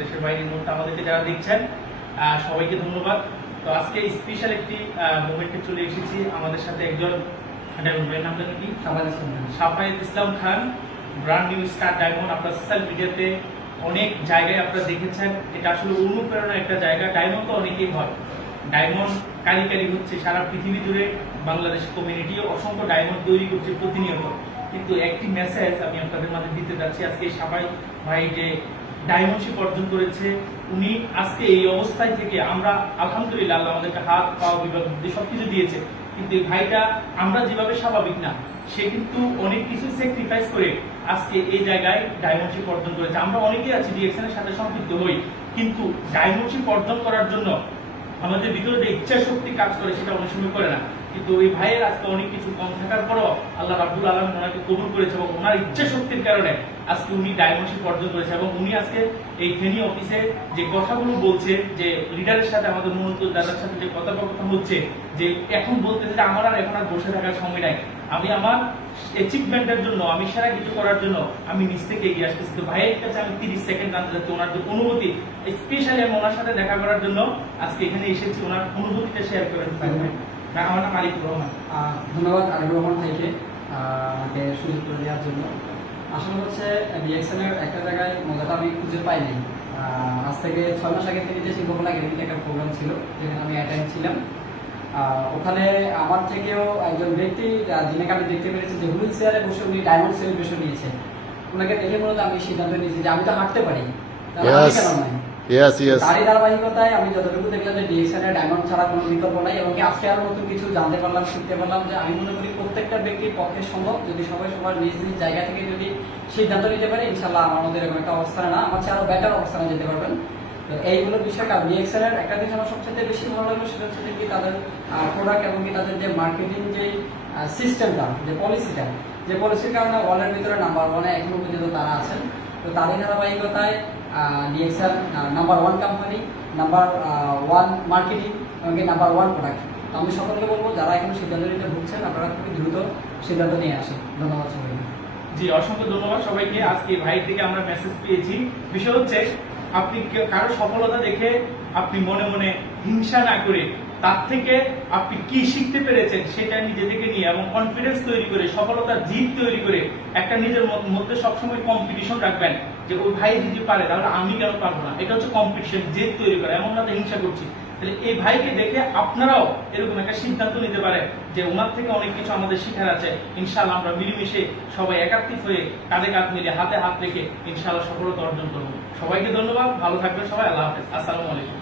দেশের বাইরে আমাদেরকে যারা দেখছেন সবাইকে ধন্যবাদ। তো আজকে স্পেশাল একটি মোমেন্টে চলে এসেছি। আমাদের সাথে একজন নামটা কি Safayet Islam Khan, brand new star diamond. আপনার সোশ্যাল মিডিয়াতে অনেক জায়গায় আপনারা দেখেছেন, এটা আসলে অনুপ্রেরণার একটা জায়গা। ডায়মন্ড তো অনেকেই হয়, ডায়মন্ড কারিগরি হচ্ছে সারা পৃথিবী জুড়ে, বাংলাদেশ কমিউনিটি অসংখ্য ডায়মন্ড তৈরি করছে প্রতিনিয়ত। কিন্তু একটি মেসেজ আমি আপনাদের মাঝে দিতে যাচ্ছি। আজকে সাফাই ভাই যে ডায়মন্ডশিপ অর্জন করেছে, উনি আজকে এই অবস্থায় থেকে আমরা আলহামদুলিল্লাহ, আল্লাহ আমাদেরকে হাত পা বিভাগ বুদ্ধি সবকিছু দিয়েছে, কিন্তু এই ভাইটা আমরা যেভাবে স্বাভাবিক না, সে কিন্তু অনেক কিছু স্যাক্রিফাইস করে আজকে এই জায়গায় ডায়মন্ডশিপ অর্জন করেছে। আমরা অনেকেই আছি ডিএক্সএন এর সাথে সম্পৃক্ত হই, কিন্তু ডায়মন্ডশিপ অর্জন করার জন্য আমাদের ভিতরে যে ইচ্ছা শক্তি কাজ করে সেটা অনেক সময় করে না। কিন্তু ওই ভাইয়ের আজকে অনেক কিছু কম থাকার পরও আল্লাহ রাব্বুল আলামিন ওনাকে কবুল করেছে এবং ওনার ইচ্ছা শক্তির কারণে আজকে উনি ডায়মন্ডশিপ অর্জন করেছে। এবং উনি আজকে এই ফেনী অফিসে যে কথাগুলো বলছে, যে লিডারের সাথে আমাদের মনোনীত দাদার সাথে যে কথাবার্তা হচ্ছে, যে এখন বলতেছে যে আমার এখন আর বসে থাকার সময় নাই, আমি আমার অ্যাচিভমেন্টের জন্য, আমি সেরা কিছু করার জন্য আমি নিজ থেকে এগিয়ে আসতেছি। তো ভাইয়ের কাছে আমি 30 সেকেন্ড জানতে চাচ্ছি ওনার যে অনুভূতি, স্পেশালি আমি ওনার সাথে দেখা করার জন্য আজকে এখানে এসেছি, ওনার অনুভূতিটা শেয়ার করেন। আমার নাম আরিফুর রহমান। ধন্যবাদ আরিফুর রহমান ভাইকে আমাকে সুযোগ করে দেওয়ার জন্য। আসলে হচ্ছে ডিএক্সএন এর একটা জায়গায় মজাটা আমি খুঁজে পাই নাই। আজ থেকে 6 মাস আগে থেকে যে শিল্পকলা একাডেমিতে একটা প্রোগ্রাম ছিল, যেখানে আমি অ্যাটেন্ড ছিলাম। ওখানে আমার থেকেও একজন ব্যক্তি, যিনাকে আমি দেখতে পেরেছি যে হুইল চেয়ারে বসে উনি ডায়মন্ড সেলিব্রেশন নিয়েছে, ওনাকে দেখে মূলত আমি সিদ্ধান্ত নিয়েছি যে আমি তো হাঁটতে পারি, কেন নয়। তারই ধারাবাহিকতায় আমি যতটুকু দেখলাম যে ডিএক্সএন এর ডায়মন্ড ছাড়া কোনো বিকল্প নাই, এবং আজকে আরো নতুন কিছু জানতে পারলাম, শিখতে পারলাম যে আমি মনে করি প্রত্যেকটা ব্যক্তির পক্ষে সম্ভব, যদি সবাই সবার নিজ নিজ জায়গা থেকে যদি সিদ্ধান্ত নিতে পারে, ইনশাল্লাহ আমার মধ্যে এরকম একটা অবস্থানে না, আমার চেয়ে আরো বেটার অবস্থানে যেতে পারবেন। তো এইগুলো বিষয়টা ডিএক্সএন এর একটা জিনিস আমার সবচেয়ে বেশি ভালো লাগলো, সেটা হচ্ছে কি তাদের প্রোডাক্ট এবং কি তাদের যে মার্কেটিং যে সিস্টেমটা, যে পলিসিটা, যে পলিসির কারণে ওয়ার্ল্ডের ভিতরে নাম্বার 1-এ এখনো পর্যন্ত তারা আছেন। তো তাদের ধারাবাহিকতায় DXN number 1 company, number 1 marketing এবং নাম্বার 1 প্রোডাক্ট। আমি সকলকে বলবো যারা এখন সিদ্ধান্ত নিতে ভুগছেন, আপনারা খুবই দ্রুত সিদ্ধান্ত নিয়ে আসেন। ধন্যবাদ সবাইকে। জি, অসংখ্য ধন্যবাদ সবাইকে। আজকে ভাই থেকে আমরা মেসেজ পেয়েছি, বিষয় হচ্ছে আপনি কারো সফলতা দেখে আপনি মনে মনে হিংসা না করে, তার থেকে আপনি কি শিখতে পেরেছেন সেটা নিজে থেকে নিয়ে এবং কনফিডেন্স তৈরি করে, সফলতার জিত তৈরি করে একটা নিজের মধ্যে সবসময় কম্পিটিশন রাখবেন, যে ওই ভাই যদি পারে তাহলে আমি কেন পারবো না। এটা হচ্ছে কম্পিটিশন, জেদ তৈরি করে, এমন না হিংসা করছি। তাহলে এই ভাইকে দেখে আপনারাও এরকম একটা সিদ্ধান্ত নিতে পারেন যে ওনার থেকে অনেক কিছু আমাদের শিখার আছে। ইনশাআল্লাহ আমরা মিলেমিশে সবাই একাত্রিত হয়ে কাঁধে কাঁধ মিলে হাতে হাত রেখে ইনশাআল্লাহ সফলতা অর্জন করবো। সবাইকে ধন্যবাদ, ভালো থাকবেন সবাই। আল্লাহ হাফেজ, আসসালামু আলাইকুম।